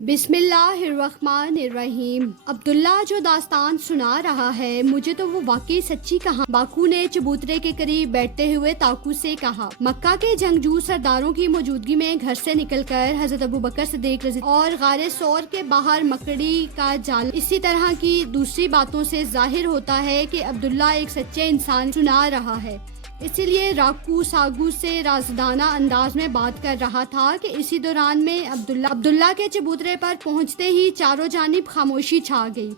بسم اللہ الرحمن الرحیم۔ عبداللہ جو داستان سنا رہا ہے مجھے تو وہ واقعی سچی کہا۔ باکو نے چبوترے کے قریب بیٹھتے ہوئے تاکو سے کہا، مکہ کے جنگجو سرداروں کی موجودگی میں گھر سے نکل کر حضرت ابوبکر صدیق رضی اور غار ثور کے باہر مکڑی کا جال اسی طرح کی دوسری باتوں سے ظاہر ہوتا ہے کہ عبداللہ ایک سچے انسان سنا رہا ہے، اسی لیے راکو ساگو سے رازدانہ انداز میں بات کر رہا تھا کہ اسی دوران میں عبداللہ کے چبوترے پر پہنچتے ہی چاروں جانب خاموشی چھا گئی۔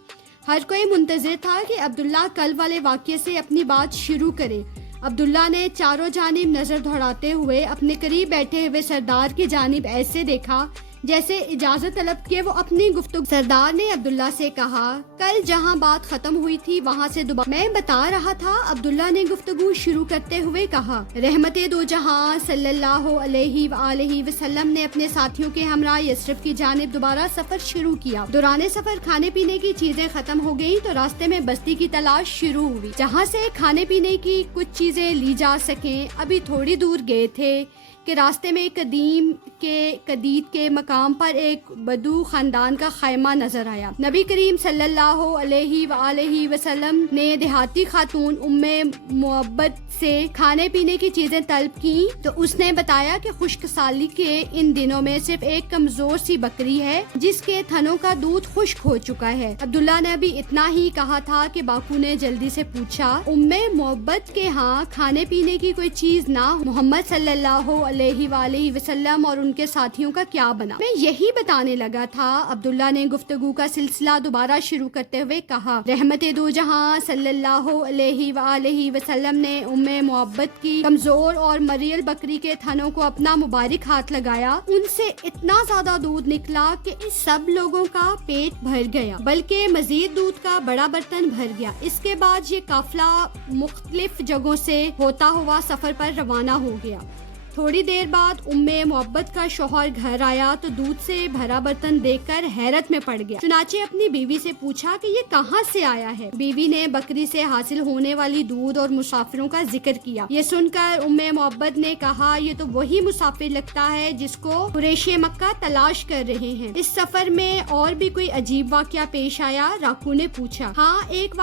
ہر کوئی منتظر تھا کہ عبداللہ کل والے واقعے سے اپنی بات شروع کرے۔ عبداللہ نے چاروں جانب نظر دوڑاتے ہوئے اپنے قریب بیٹھے ہوئے سردار کی جانب ایسے دیکھا جیسے اجازت طلب کہ وہ اپنی گفتگو۔ سردار نے عبداللہ سے کہا، کل جہاں بات ختم ہوئی تھی وہاں سے دوبارہ میں بتا رہا تھا۔ عبداللہ نے گفتگو شروع کرتے ہوئے کہا، رحمت دو جہاں صلی اللہ علیہ وآلہ وسلم نے اپنے ساتھیوں کے ہمراہ یثرب کی جانب دوبارہ سفر شروع کیا۔ دوران سفر کھانے پینے کی چیزیں ختم ہو گئیں تو راستے میں بستی کی تلاش شروع ہوئی جہاں سے کھانے پینے کی کچھ چیزیں لی جا سکیں۔ ابھی تھوڑی دور گئے تھے کہ راستے میں قدید کے مقام پر ایک بدو خاندان کا خیمہ نظر آیا۔ نبی کریم صلی اللہ علیہ وآلہ وسلم نے دیہاتی خاتون ام معبد سے کھانے پینے کی چیزیں طلب کی تو اس نے بتایا کہ خشک سالی کے ان دنوں میں صرف ایک کمزور سی بکری ہے جس کے تھنوں کا دودھ خشک ہو چکا ہے۔ عبداللہ نے ابھی اتنا ہی کہا تھا کہ باکو نے جلدی سے پوچھا، ام معبد کے ہاں کھانے پینے کی کوئی چیز نہ ہو؟ محمد صلی اللہ علیہ وآلہ وسلم اور ان کے ساتھیوں کا کیا بنا؟ میں یہی بتانے لگا تھا۔ عبداللہ نے گفتگو کا سلسلہ دوبارہ شروع کرتے ہوئے کہا، رحمت دو جہاں صلی اللہ علیہ وآلہ وسلم نے ام معبد کی کمزور اور مریل بکری کے تھنوں کو اپنا مبارک ہاتھ لگایا، ان سے اتنا زیادہ دودھ نکلا کہ اس سب لوگوں کا پیٹ بھر گیا، بلکہ مزید دودھ کا بڑا برتن بھر گیا۔ اس کے بعد یہ قافلہ مختلف جگہوں سے ہوتا ہوا سفر پر روانہ ہو گیا۔ تھوڑی دیر بعد ام معبد کا شوہر گھر آیا تو دودھ سے بھرا برتن دیکھ کر حیرت میں پڑ گیا۔ چنانچہ اپنی بیوی سے پوچھا کہ یہ کہاں سے آیا ہے؟ بیوی نے بکری سے حاصل ہونے والی دودھ اور مسافروں کا ذکر کیا۔ یہ سن کر ام معبد نے کہا، یہ تو وہی مسافر لگتا ہے جس کو قریش مکہ تلاش کر رہے ہیں۔ اس سفر میں اور بھی کوئی عجیب واقعہ پیش آیا؟ راکو نے پوچھا۔ ہاں ایک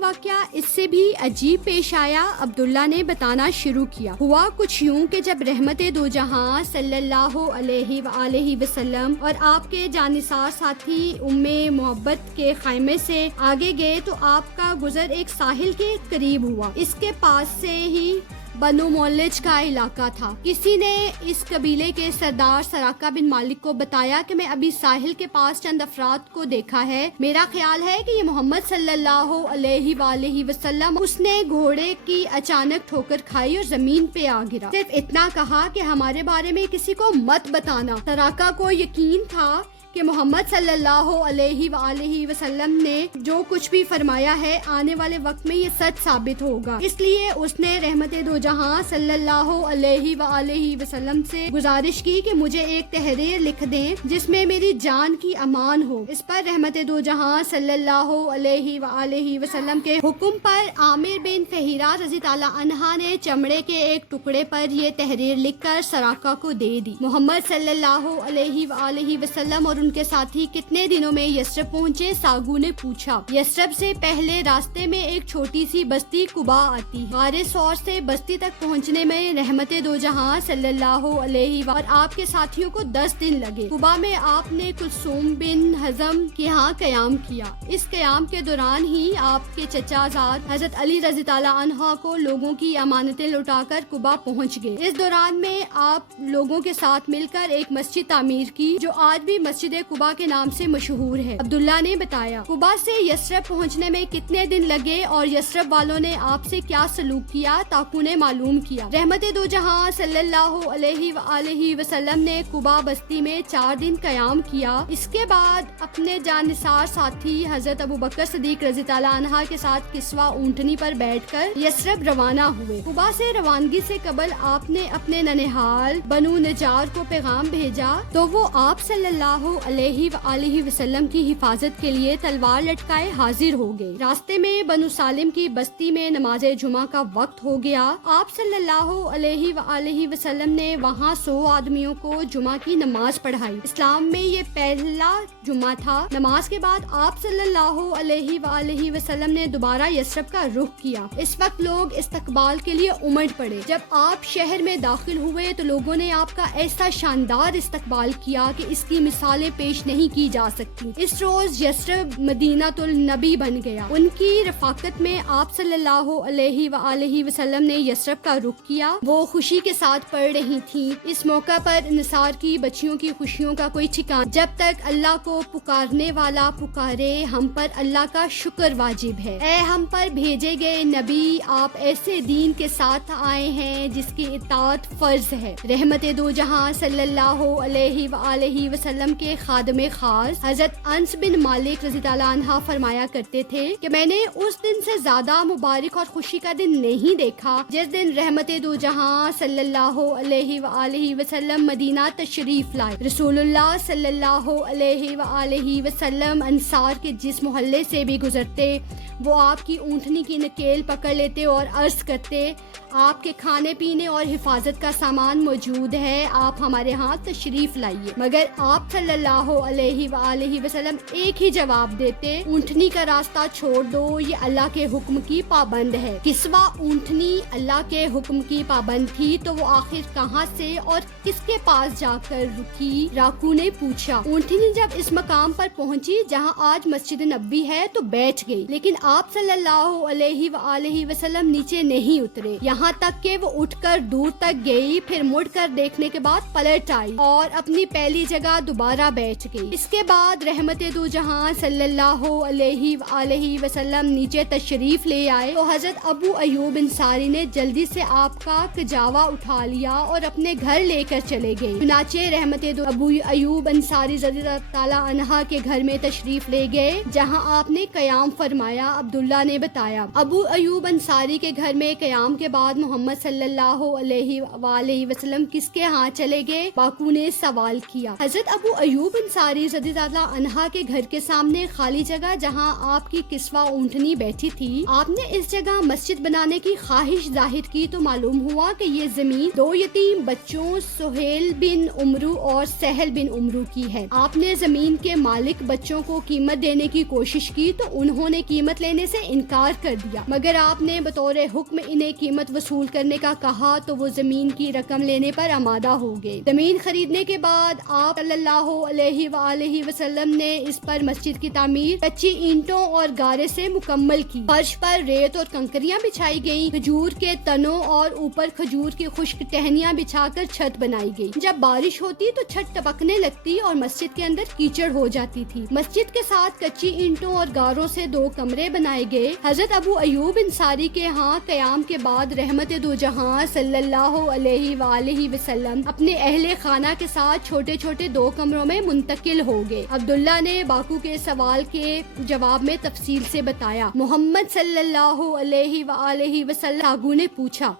واقعہ اس سے بھی عجیب پیش آیا۔ عبداللہ نے بتانا شروع کیا۔ ہوا کچھ یوں کہ جب رحمت دو جہاں صلی اللہ علیہ وآلہ وسلم اور آپ کے جانثار ساتھی ام معبد کے خیمے سے آگے گئے تو آپ کا گزر ایک ساحل کے قریب ہوا۔ اس کے پاس سے ہی بنو مولج کا علاقہ تھا۔ کسی نے اس قبیلے کے سردار سراقہ بن مالک کو بتایا کہ میں ابھی ساحل کے پاس چند افراد کو دیکھا ہے، میرا خیال ہے کہ یہ محمد صلی اللہ علیہ وآلہ وسلم۔ اس نے گھوڑے کی اچانک ٹھوکر کھائی اور زمین پہ آ گرا۔ صرف اتنا کہا کہ ہمارے بارے میں کسی کو مت بتانا۔ سراقہ کو یقین تھا کہ محمد صلی اللہ علیہ وآلہ وسلم نے جو کچھ بھی فرمایا ہے آنے والے وقت میں یہ سچ ثابت ہوگا، اس لیے اس نے رحمت دو جہاں صلی اللہ علیہ وآلہ وسلم سے گزارش کی کہ مجھے ایک تحریر لکھ دیں جس میں میری جان کی امان ہو۔ اس پر رحمت دو جہاں صلی اللہ علیہ وآلہ وسلم کے حکم پر عامر بن فہیرہ رضی اللہ عنہ نے چمڑے کے ایک ٹکڑے پر یہ تحریر لکھ کر سراقہ کو دے دی۔ محمد صلی اللہ علیہ وآلہ وسلم اور ان کے ساتھی کتنے دنوں میں یثرب پہنچے؟ ساگو نے پوچھا۔ یثرب سے پہلے راستے میں ایک چھوٹی سی بستی قبا آتی ہے۔ غار ثور سے بستی تک پہنچنے میں رحمت دو جہاں صلی اللہ علیہ اور آپ کے ساتھیوں کو 10 دن لگے۔ قبا میں آپ نے کلثوم بن حزم کے ہاں قیام کیا۔ اس قیام کے دوران ہی آپ کے چچا زاد حضرت علی رضی اللہ عنہ کو لوگوں کی امانتیں لوٹا کر قبا پہنچ گئے۔ اس دوران میں آپ لوگوں کے ساتھ مل کر ایک مسجد تعمیر کی جو آج بھی مسجد قبا کے نام سے مشہور ہے۔ عبداللہ نے بتایا، قبا سے یثرب پہنچنے میں کتنے دن لگے اور یثرب والوں نے آپ سے کیا سلوک کیا؟ تاکو نے معلوم کیا۔ رحمت دو جہاں صلی اللہ علیہ وآلہ وسلم نے قبا بستی میں 4 دن قیام کیا۔ اس کے بعد اپنے جانثار ساتھی حضرت ابوبکر صدیق رضی اللہ عنہ کے ساتھ کسوہ اونٹنی پر بیٹھ کر یثرب روانہ ہوئے۔ قبا سے روانگی سے قبل آپ نے اپنے ننہال بنو نجار کو پیغام بھیجا تو وہ آپ صلی اللہ علیہ وآلہ وسلم کی حفاظت کے لیے تلوار لٹکائے حاضر ہو گئے۔ راستے میں بنو سالم کی بستی میں نماز جمعہ کا وقت ہو گیا۔ آپ صلی اللہ علیہ وآلہ وسلم نے وہاں 100 آدمیوں کو جمعہ کی نماز پڑھائی۔ اسلام میں یہ پہلا جمعہ تھا۔ نماز کے بعد آپ صلی اللہ علیہ وآلہ وسلم نے دوبارہ یثرب کا رخ کیا۔ اس وقت لوگ استقبال کے لیے امٹ پڑے۔ جب آپ شہر میں داخل ہوئے تو لوگوں نے آپ کا ایسا شاندار استقبال کیا کہ اس کی مثالیں پیش نہیں کی جا سکتی۔ اس روز یثرب مدینہ النبی بن گیا۔ ان کی رفاقت میں آپ صلی اللہ علیہ وآلہ وسلم نے یثرب کا رخ کیا۔ وہ خوشی کے ساتھ پڑھ رہی تھیں۔ اس موقع پر نثار کی بچیوں کی خوشیوں کا کوئی ٹھکانہ۔ جب تک اللہ کو پکارنے والا پکارے، ہم پر اللہ کا شکر واجب ہے۔ اے ہم پر بھیجے گئے نبی، آپ ایسے دین کے ساتھ آئے ہیں جس کی اطاعت فرض ہے۔ رحمت دو جہاں صلی اللہ علیہ وآلہ وسلم کے خادم خاص حضرت انس بن مالک رضی اللہ عنہ فرمایا کرتے تھے کہ میں نے اس دن سے زیادہ مبارک اور خوشی کا دن نہیں دیکھا جس دن رحمت دو جہاں صلی اللہ علیہ وآلہ وسلم مدینہ تشریف لائے۔ رسول اللہ صلی اللہ علیہ وآلہ وسلم انصار کے جس محلے سے بھی گزرتے وہ آپ کی اونٹنی کی نکیل پکڑ لیتے اور عرض کرتے، آپ کے کھانے پینے اور حفاظت کا سامان موجود ہے، آپ ہمارے ہاں تشریف لائیے۔ مگر آپ صلی اللہ علیہ وآلہ وسلم ایک ہی جواب دیتے، اونٹنی کا راستہ چھوڑ دو، یہ اللہ کے حکم کی پابند ہے۔ کسوہ اونٹنی اللہ کے حکم کی پابند تھی تو وہ آخر کہاں سے اور کس کے پاس جا کر رکی؟ راکو نے پوچھا۔ اونٹنی جب اس مقام پر پہنچی جہاں آج مسجد نبوی ہے تو بیٹھ گئی، لیکن آپ صلی اللہ علیہ وآلہ وسلم نیچے نہیں اترے، یہاں تک کہ وہ اٹھ کر دور تک گئی، پھر مڑ کر دیکھنے کے بعد پلٹ آئی اور اپنی پہلی جگہ دوبارہ بیٹھ گئی۔ اس کے بعد رحمت دو جہاں صلی اللہ علیہ وآلہ وسلم نیچے تشریف لے آئے تو حضرت ابو ایوب انصاری نے جلدی سے آپ کا کجاوا اٹھا لیا اور اپنے گھر لے کر چلے گئے۔ چنانچہ رحمت دو ابو ایوب انصاری رضی اللہ تعالی عنہ کے گھر میں تشریف لے گئے جہاں آپ نے قیام فرمایا۔ عبداللہ نے بتایا، ابو ایوب انصاری کے گھر میں قیام کے بعد محمد صلی اللہ علیہ وآلہ وسلم کس کے ہاں چلے گئے؟ باکو نے سوال کیا۔ حضرت ابو ایوب انصاری رضی اللہ عنہ کے گھر کے سامنے خالی جگہ جہاں آپ کی کسوہ اونٹنی بیٹھی تھی، آپ نے اس جگہ مسجد بنانے کی خواہش ظاہر کی تو معلوم ہوا کہ یہ زمین دو یتیم بچوں سہیل بن عمرو اور سہل بن عمرو کی ہے۔ آپ نے زمین کے مالک بچوں کو قیمت دینے کی کوشش کی تو انہوں نے قیمت لینے سے انکار کر دیا، مگر آپ نے بطور حکم انہیں قیمت وصول کرنے کا کہا تو وہ زمین کی رقم لینے پر آمادہ ہو گئے۔ زمین خریدنے کے بعد آپ صلی اللہ علیہ وآلہ وسلم نے اس پر مسجد کی تعمیر کچی اینٹوں اور گارے سے مکمل کی۔ فرش پر ریت اور کنکریاں بچھائی گئیں، کھجور کے تنوں اور اوپر کھجور کی خشک ٹہنیاں بچھا کر چھت بنائی گئی۔ جب بارش ہوتی تو چھت ٹپکنے لگتی اور مسجد کے اندر کیچڑ ہو جاتی تھی۔ مسجد کے ساتھ کچی اینٹوں اور گاروں سے 2 کمرے بنائے گئے۔ حضرت ابو ایوب انصاری کے ہاں قیام کے بعد رحمت دو جہاں صلی اللہ علیہ وآلہ وسلم اپنے اہل خانہ کے ساتھ چھوٹے چھوٹے 2 کمروں میں منتقل ہو گئے۔ عبداللہ نے باکو کے سوال کے جواب میں تفصیل سے بتایا۔ محمد صلی اللہ علیہ وآلہ وسلم ساگو نے پوچھا۔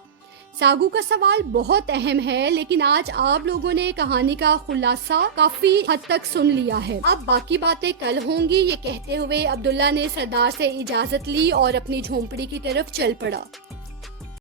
ساگو کا سوال بہت اہم ہے، لیکن آج آپ لوگوں نے کہانی کا خلاصہ کافی حد تک سن لیا ہے، اب باقی باتیں کل ہوں گی۔ یہ کہتے ہوئے عبداللہ نے سردار سے اجازت لی اور اپنی جھونپڑی کی طرف چل پڑا۔